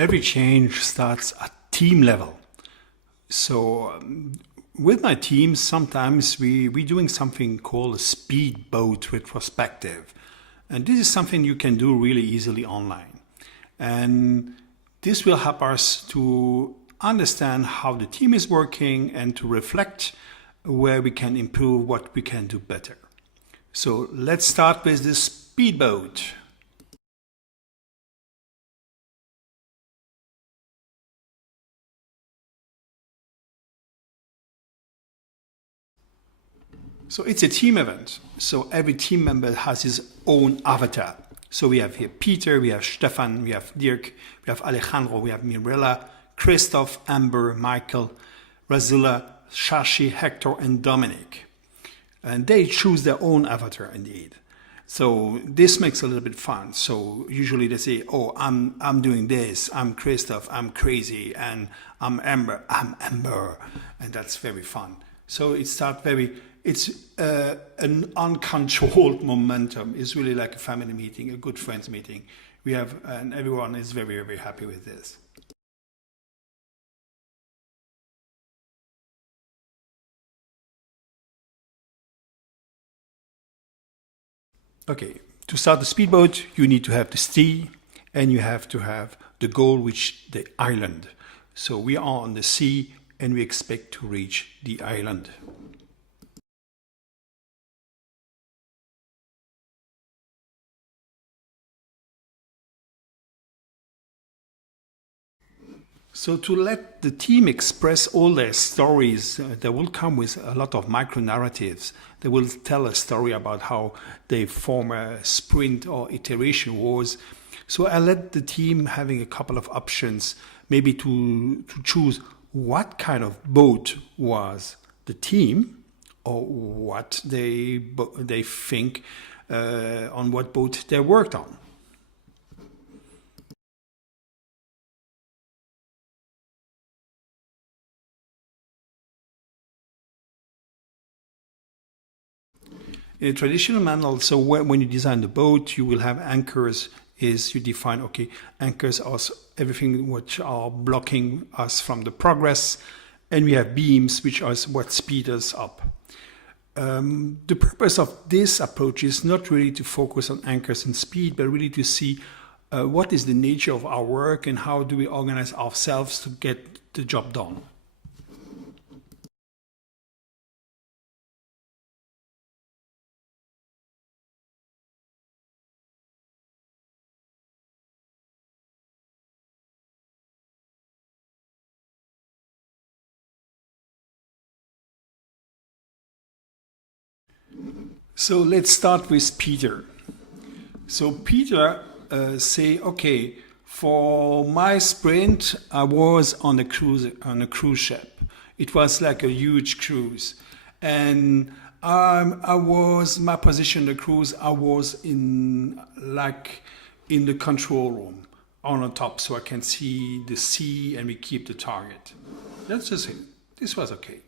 Every change starts at team level. So with my team, sometimes we're doing something called a speedboat retrospective. And this is something you can do really easily online. And this will help us to understand how the team is working and to reflect where we can improve, what we can do better. So let's start with the speedboat. So it's a team event. So every team member has his own avatar. So we have here Peter, we have Stefan, we have Dirk, we have Alejandro, we have Mirella, Christoph, Amber, Michael, Razula, Shashi, Hector, and Dominic. And they choose their own avatar indeed. So this makes it a little bit fun. So usually they say, oh, I'm doing this, I'm Christoph, I'm crazy, and I'm Amber, and that's very fun. So it's an uncontrolled momentum. It's really like a family meeting, a good friends meeting. And everyone is very, very happy with this. Okay, to start the speedboat, you need to have the sea and you have to have the goal, which the island. So we are on the sea and we expect to reach the island. So to let the team express all their stories, they will come with a lot of micro-narratives. They will tell a story about how they form a sprint or iteration wars. So I let the team having a couple of options, maybe to choose what kind of boat was the team or what they think on what boat they worked on. In a traditional manual, so when you design the boat, you will have anchors. Is you define, okay, anchors are everything which are blocking us from the progress, and we have beams, which are what speed us up. The purpose of this approach is not really to focus on anchors and speed, but really to see what is the nature of our work and how do we organize ourselves to get the job done. So let's start with Peter. So Peter say, okay, for my sprint, I was on a cruise ship. It was like a huge cruise, and my position on the cruise. I was in the control room on the top, so I can see the sea and we keep the target. That's just it. This was okay.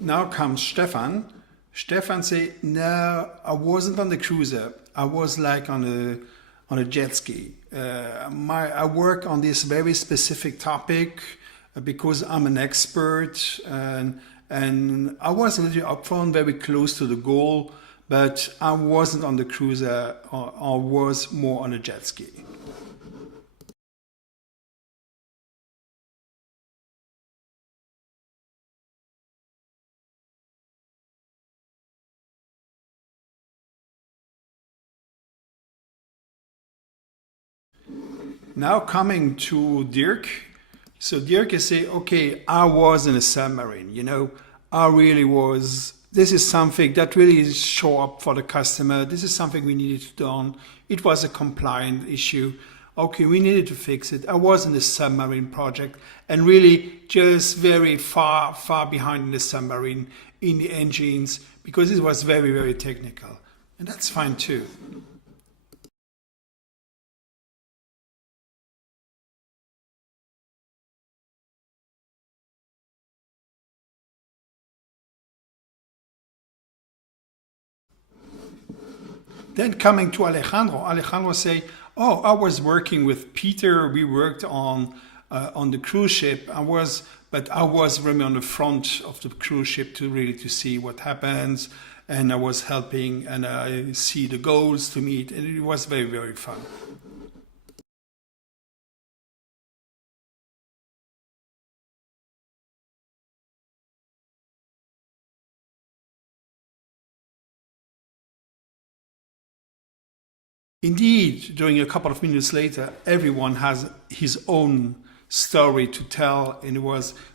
Now comes Stefan. Stefan say, no, I wasn't on the cruiser. I was like on a jet ski. I work on this very specific topic because I'm an expert, and I was a little upfront, very close to the goal, but I wasn't on the cruiser. I was more on a jet ski. Now coming to Dirk. So Dirk is saying, okay, I was in a submarine, I really was. This is something that really is show up for the customer. This is something we needed to do. It was a compliant issue. Okay, we needed to fix it. I was in the submarine project and really just very far, far behind in the submarine, in the engines, because it was very, very technical. And that's fine too. Then coming to Alejandro say, "Oh, I was working with Peter. We worked on the cruise ship. But I was really on the front of the cruise ship to see what happens, and I was helping, and I see the goals to meet, and it was very, very fun." Indeed, during a couple of minutes later, everyone has his own story to tell, and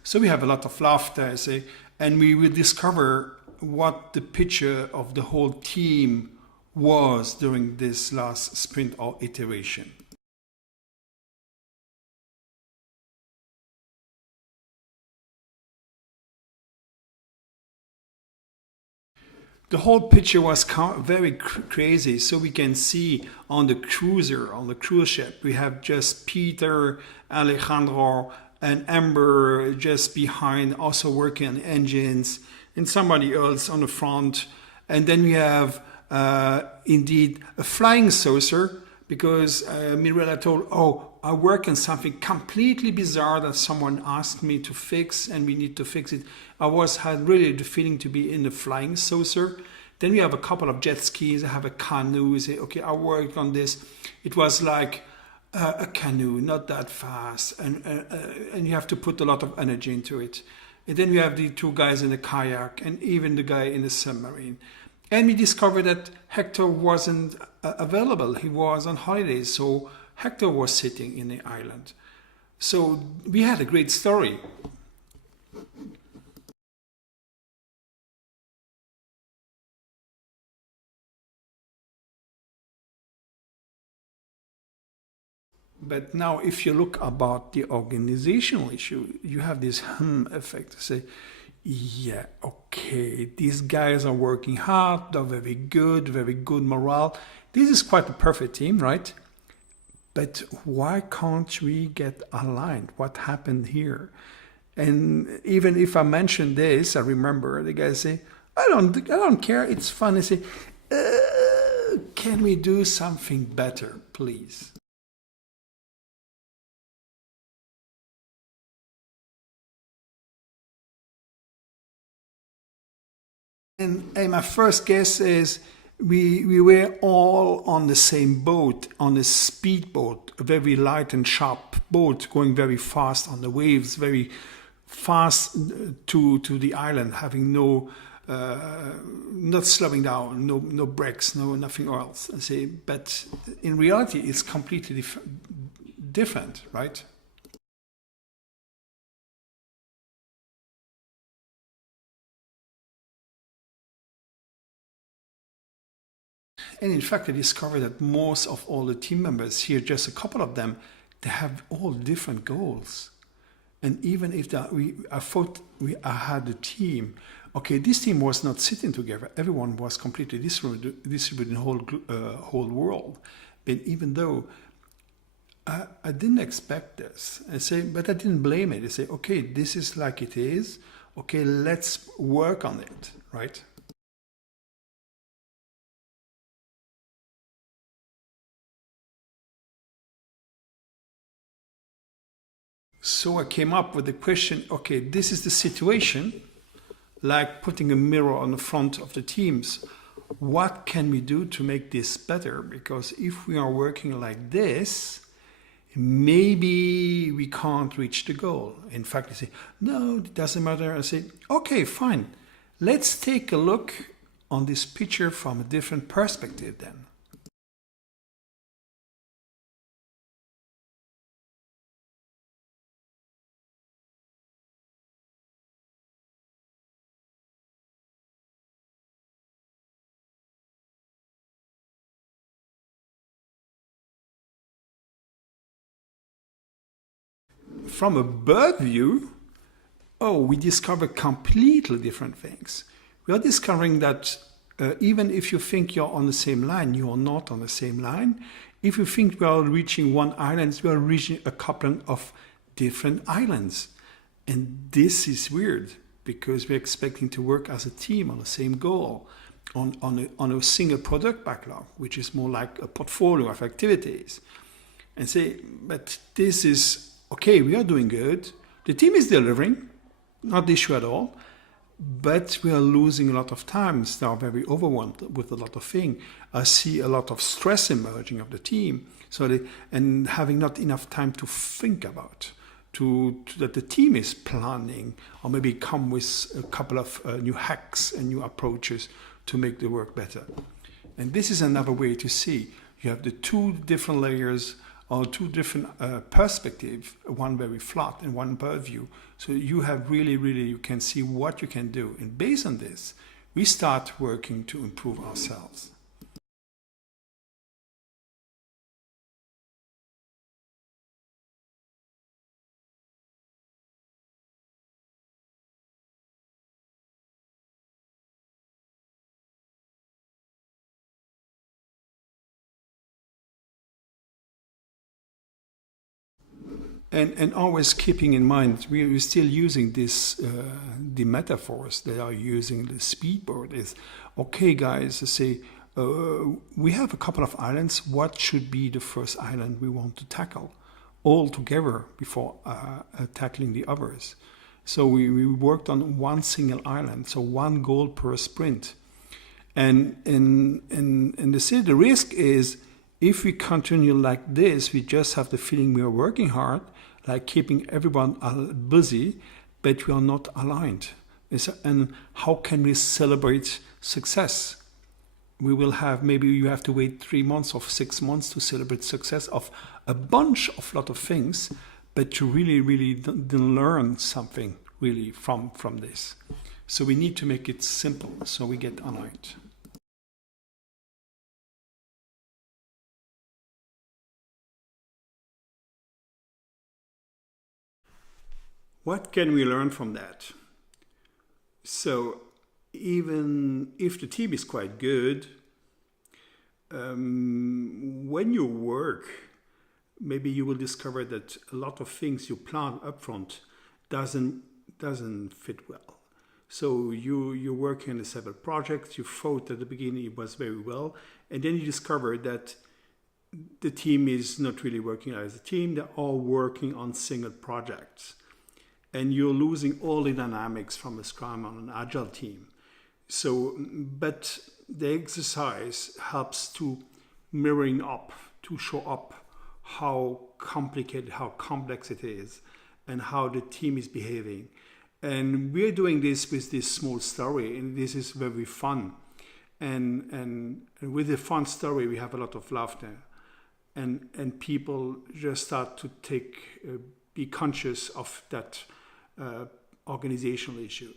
so we have a lot of laughter, I say, and we will discover what the picture of the whole team was during this last sprint or iteration. The whole picture was very crazy. So we can see on the cruise ship, we have just Peter, Alejandro, and Amber just behind, also working on engines, and somebody else on the front. And then we have indeed a flying saucer, because Mirella told, "Oh, I work on something completely bizarre that someone asked me to fix, and we need to fix it." Had really the feeling to be in the flying saucer. Then we have a couple of jet skis. I have a canoe. We say, "Okay, I worked on this." It was like a canoe, not that fast, and you have to put a lot of energy into it. And then we have the two guys in the kayak, and even the guy in the submarine. And we discovered that Hector wasn't available. He was on holidays, so Hector was sitting in the island. So we had a great story. But now, if you look about the organizational issue, you have this effect. Say, yeah, okay, these guys are working hard, they're very good morale. This is quite a perfect team, right? But why can't we get aligned? What happened here? And even if I mention this, I remember the guys say, I don't care, it's fun. I say, can we do something better, please? And my first guess is we were all on the same boat, on a speedboat, a very light and sharp boat, going very fast on the waves, very fast to the island, having not slowing down, no brakes, nothing else. I say, but in reality, it's completely different, right? And in fact, I discovered that most of all the team members here, just a couple of them, they have all different goals. And even if I thought I had a team, okay, this team was not sitting together. Everyone was completely distributed in the whole world. But even though I didn't expect this, but I didn't blame it. I say, okay, this is like it is. Okay, let's work on it, right? So I came up with the question, okay, this is the situation, like putting a mirror on the front of the teams. What can we do to make this better? Because if we are working like this, maybe we can't reach the goal. In fact, they say, no, it doesn't matter. I say, okay, fine. Let's take a look on this picture from a different perspective then. From a bird view, we discover completely different things. We are discovering that even if you think you're on the same line, you are not on the same line. If you think we are reaching one island, we are reaching a couple of different islands. And this is weird because we're expecting to work as a team on the same goal. on a single product backlog, which is more like a portfolio of activities, and say, but this is okay, we are doing good, the team is delivering, not the issue at all, but we are losing a lot of time, now very overwhelmed with a lot of things. I see a lot of stress emerging of the team, and having not enough time to think about, that the team is planning, or maybe come with a couple of new hacks and new approaches to make the work better. And this is another way to see. You have the two different layers or two different perspectives, one very flat and one purview. So you have really, you can see what you can do. And based on this, we start working to improve ourselves. And always keeping in mind, we're still using this, the metaphors that are using the speedboat is, okay guys, say, we have a couple of islands, what should be the first island we want to tackle all together before tackling the others? So we worked on one single island, so one goal per sprint. And the risk is, if we continue like this, we just have the feeling we are working hard, like keeping everyone busy, but we are not aligned. And how can we celebrate success? We will have, maybe you have to wait 3 months or 6 months to celebrate success of a bunch of lot of things, but to really learn something really from this. So we need to make it simple so we get aligned. What can we learn from that? So even if the team is quite good, when you work, maybe you will discover that a lot of things you plan upfront doesn't fit well. So you're working on several projects, you thought at the beginning it was very well, and then you discover that the team is not really working as a team, they're all working on single projects. And you're losing all the dynamics from a Scrum on an Agile team. So, but the exercise helps to mirroring up, to show up how complicated, how complex it is, and how the team is behaving. And we're doing this with this small story, and this is very fun. And with the fun story, we have a lot of laughter. And people just start to be conscious of that organizational issue.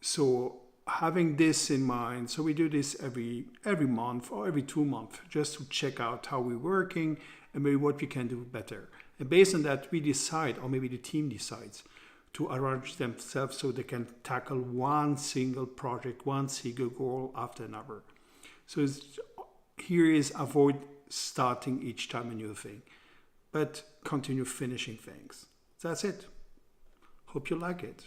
So having this in mind, so we do this every month or every 2 months, just to check out how we're working and maybe what we can do better. And based on that, we decide, or maybe the team decides, to arrange themselves so they can tackle one single project, one single goal after another. So here is avoid starting each time a new thing, but continue finishing things. That's it. Hope you like it.